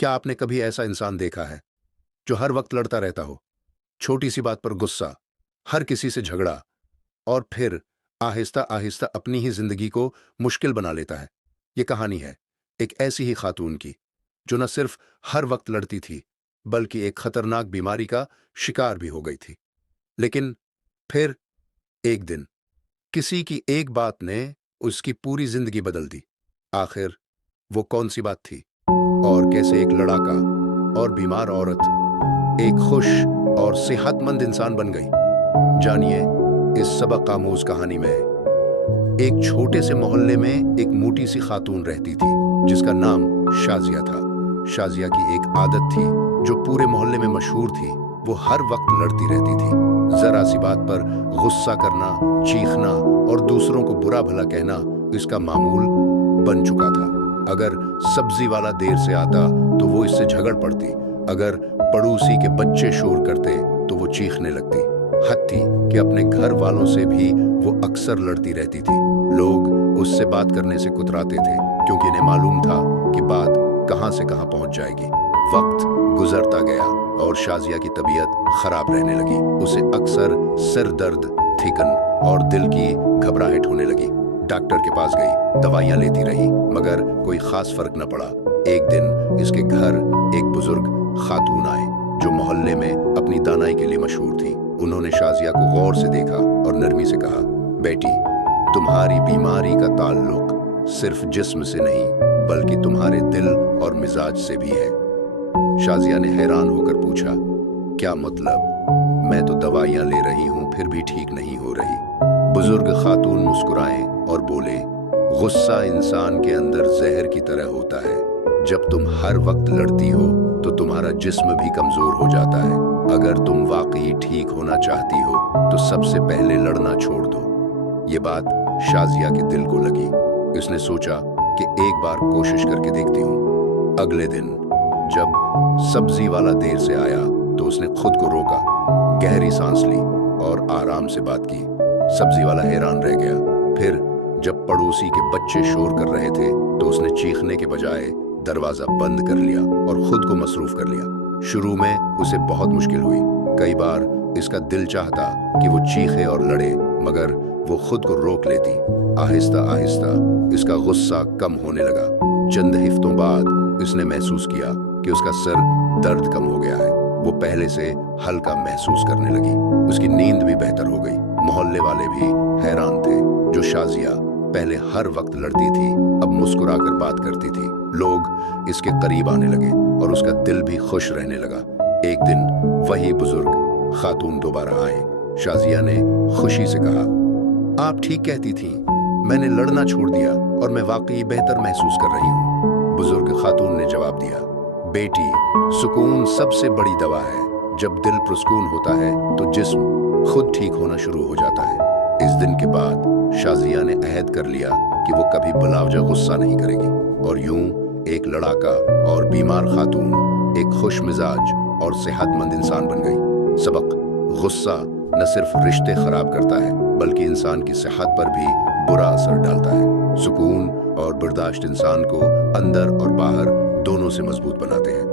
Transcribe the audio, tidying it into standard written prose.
क्या आपने कभी ऐसा इंसान देखा है जो हर वक्त लड़ता रहता हो, छोटी सी बात पर गुस्सा, हर किसी से झगड़ा, और फिर आहिस्ता आहिस्ता अपनी ही जिंदगी को मुश्किल बना लेता है? ये कहानी है एक ऐसी ही खातून की जो न सिर्फ हर वक्त लड़ती थी, बल्कि एक खतरनाक बीमारी का शिकार भी हो गई थी। लेकिन फिर एक दिन किसी की एक बात ने उसकी पूरी जिंदगी बदल दी। आखिर वो कौन सी बात थी, और कैसे एक लड़ाका और बीमार औरत एक खुश और सेहतमंद इंसान बन गई? जानिए इस सबक आमूज कहानी में। एक छोटे से मोहल्ले में एक मोटी सी खातून रहती थी जिसका नाम शाजिया था। शाजिया की एक आदत थी जो पूरे मोहल्ले में मशहूर थी। वो हर वक्त लड़ती रहती थी। जरा सी बात पर गुस्सा करना, चीखना और दूसरों को बुरा भला कहना इसका मामूल बन चुका था। अगर सब्जी वाला देर से आता तो वो इससे झगड़ पड़ती। अगर पड़ोसी के बच्चे शोर करते तो वो चीखने लगती। हद थी कि अपने घर वालों से भी वो अक्सर लड़ती रहती थी। लोग उससे बात करने से कुतराते थे क्योंकि इन्हें मालूम था कि बात कहां से कहां पहुंच जाएगी। वक्त गुजरता गया और शाजिया की तबीयत खराब रहने लगी। उसे अक्सर सिर दर्द, थिकन और दिल की घबराहट होने लगी। डॉक्टर के पास गई, दवाइयां लेती रही, मगर कोई खास फर्क न पड़ा। एक दिन इसके घर एक बुजुर्ग खातून आए जो मोहल्ले में अपनी दानाई के लिए मशहूर थी। उन्होंने शाजिया को गौर से देखा और नरमी से कहा, बेटी, तुम्हारी बीमारी का ताल्लुक सिर्फ जिस्म से नहीं बल्कि तुम्हारे दिल और मिजाज से भी है। शाजिया ने हैरान होकर पूछा, क्या मतलब? मैं तो दवाइयां ले रही हूं फिर भी ठीक नहीं हो रही। बुजुर्ग खातून मुस्कुराए और बोले, गुस्सा इंसान के अंदर जहर की तरह होता है। जब तुम हर वक्त लड़ती हो तो तुम्हारा जिस्म भी कमजोर हो जाता है। अगर तुम वाकई ठीक होना चाहती हो तो सबसे पहले लड़ना छोड़ दो। ये बात शाजिया के दिल को लगी। उसने सोचा कि एक बार कोशिश करके देखती हूँ। अगले दिन जब सब्जी वाला देर से आया तो उसने खुद को रोका, गहरी सांस ली और आराम से बात की। सब्जी वाला हैरान रह गया। फिर जब पड़ोसी के बच्चे शोर कर रहे थे तो उसने चीखने के बजाय दरवाजा बंद कर लिया और खुद को मसरूफ कर लिया। शुरू में उसे बहुत मुश्किल हुई। कई बार इसका दिल चाहता कि वो चीखे और लड़े, मगर वो खुद को रोक लेती। आहिस्ता आहिस्ता इसका गुस्सा कम होने लगा। चंद हफ्तों बाद इसने महसूस किया कि उसका सर दर्द कम हो गया है। वो पहले से हल्का महसूस करने लगी। उसकी नींद भी बेहतर हो गई। मोहल्ले वाले भी हैरान थे। जो शाजिया पहले हर वक्त लड़ती थी अब मुस्कुराकर बात करती थी। लोग इसके करीब आने लगे और उसका दिल भी खुश रहने लगा। एक दिन वही बुजुर्ग खातून दोबारा आए। शाजिया ने खुशी से कहा, आप ठीक कहती थीं, मैंने लड़ना छोड़ दिया और मैं वाकई बेहतर महसूस कर रही हूँ। बुजुर्ग खातून ने जवाब दिया, बेटी, सुकून सबसे बड़ी दवा है। जब दिल पुरस्कून होता है तो जिस्म खुद ठीक होना शुरू हो जाता है। इस दिन के बाद शाजिया ने अहद कर लिया कि वो कभी बिलावजा गुस्सा नहीं करेगी। और यूं एक लड़ाका और बीमार खातून एक खुश मिजाज और सेहतमंद इंसान बन गई। सबक: गुस्सा न सिर्फ रिश्ते खराब करता है बल्कि इंसान की सेहत पर भी बुरा असर डालता है। सुकून और बर्दाश्त इंसान को अंदर और बाहर दोनों से मजबूत बनाते हैं।